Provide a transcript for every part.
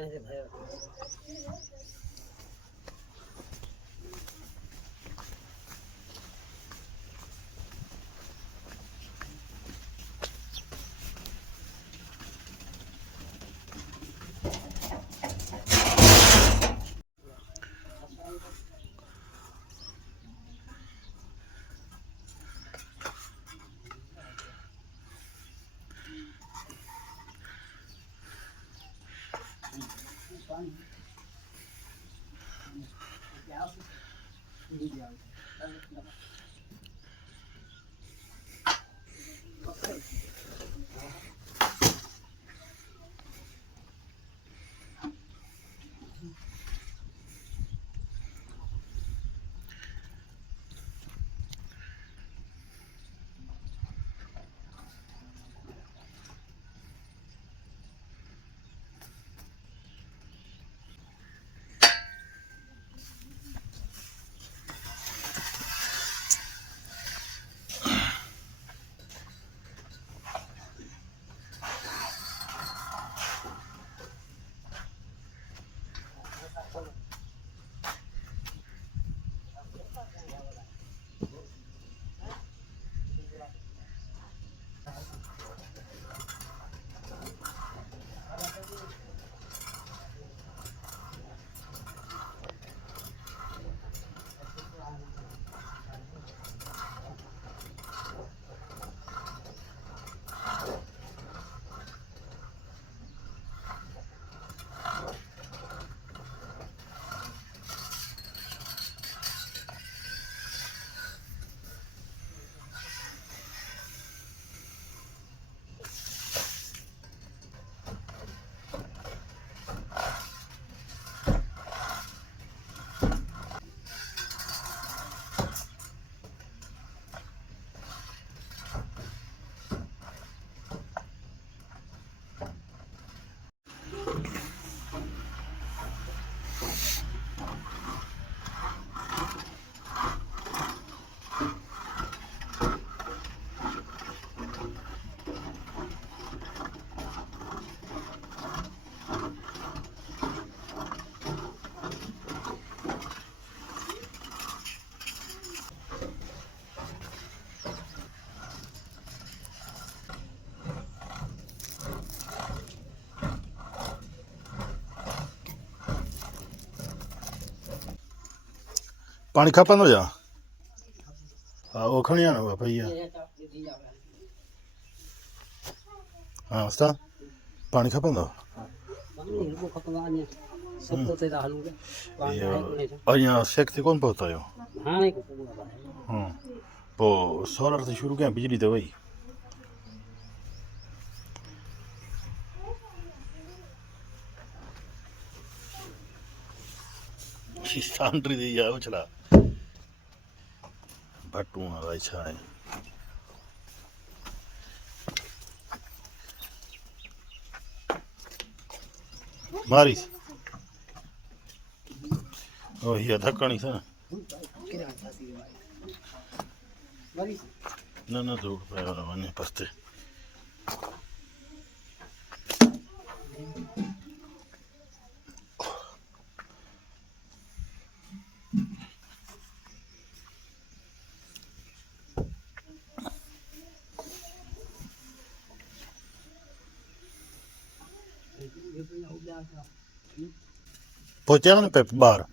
जाने से भय पानी खपंदो छा? हा उहो खणी आनो भईया। हा उस्ताद पाणी खपंदो? अञा सेक ते कोन पहुता आहियो? पोइ सोलर ते शुरू कयां बिजली ते वई? सांड्री ते इहा उछला भटू भाई छा आहे मारीस ओ हीअ धकणी सां न न धूड़ पियो वञे पस्ते पहुंचा न पे ॿार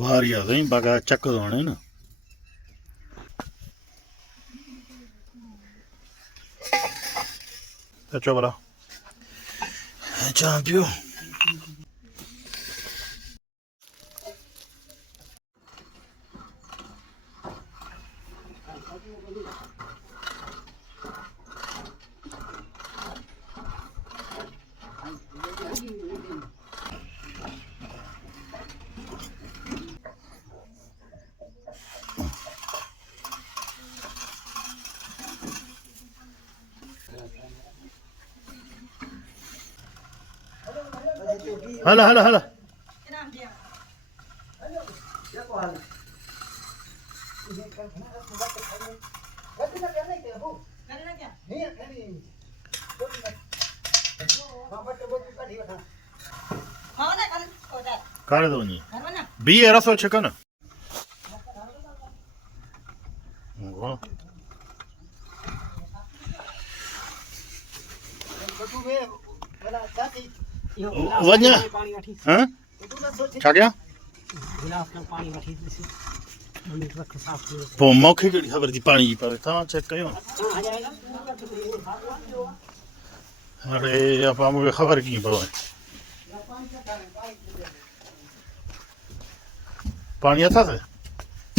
वारी आ साईं बाक़ा चक थो हणे न अचो भला चवां पियो Hala, hala, hala. કાઢી દો ની બી એ રસો છે કને વન્ય હા છાગ્યા તો મૌખિક ખબર હતી પાણી પર તા ચેક કર્યો અરે આપા મને ખબર કી ભરો પાણી હતા છે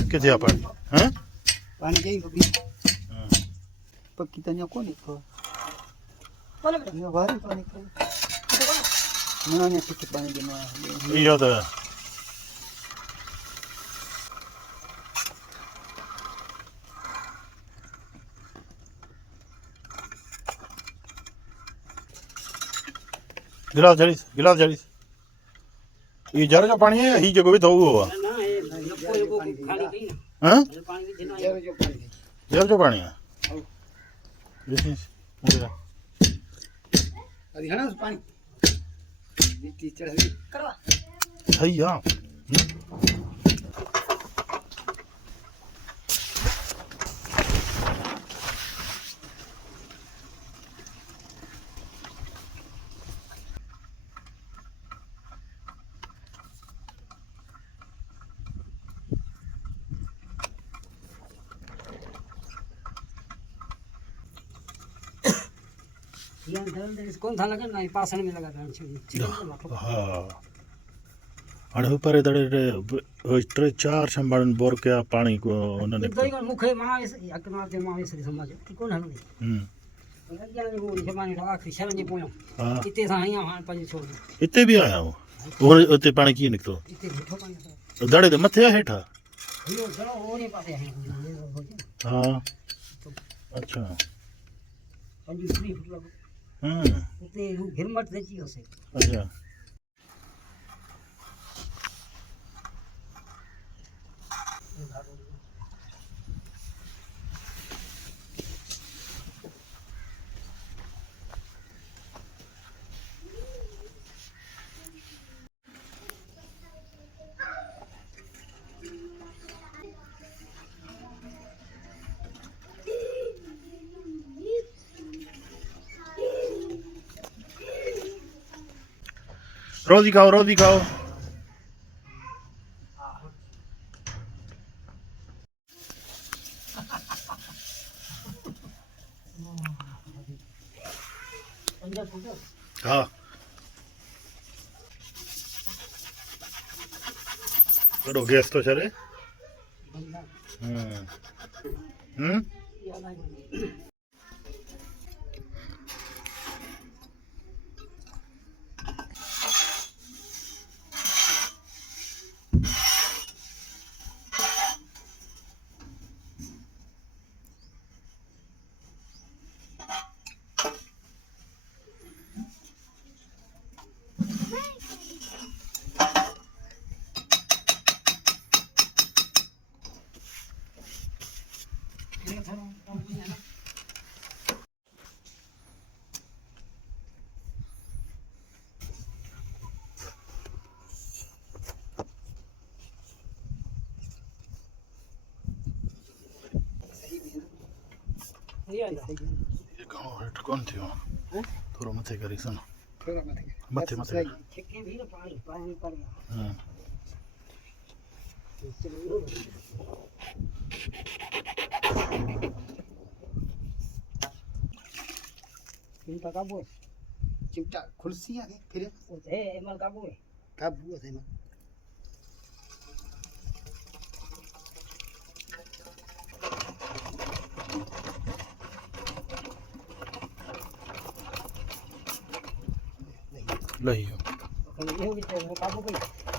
કે જે પાણી હે પાણી જઈ ગયું પક્કી તને કોની કોને બેટા વારી પાણી ના ને પક્કી પાણી દેવા ઈયો તો गिलास जड़ीस ये जरा जो पानी है ही जगह भी धोऊ हुआ हाँ जब जो पानी है सही है कौन था लगा ना पासन में लगा था हाँ अरे ऊपर इधर इतने चार संभालन बोर के पानी को उन्होंने तो ये मुखे मावे से अकनार के मावे से समझ कि कौन हनु या वो जमाने लगा कि शरण जी पोयो इतने साहिया हां पर छोड़ इतने भी आया वो उतने पानी की निकलो इतने मीठो पानी दड़े दे मथे हेठा यो जरा ओने पासे है हां अच्छा 25 फुट लग उते गिरमट देची हसे अच्छा रोजी खाओ हाँ करो गैस तो चले ये गाँव हेठ कौन थी वहाँ थोड़ा मथे करी सुन थोड़ा मथे छिक्के भी ना पानी पर हाँ चिमटा काबू है चिमटा खुलसी है फिर है एमल काबू है ना લઈ એવું રીતે કાબુ કરી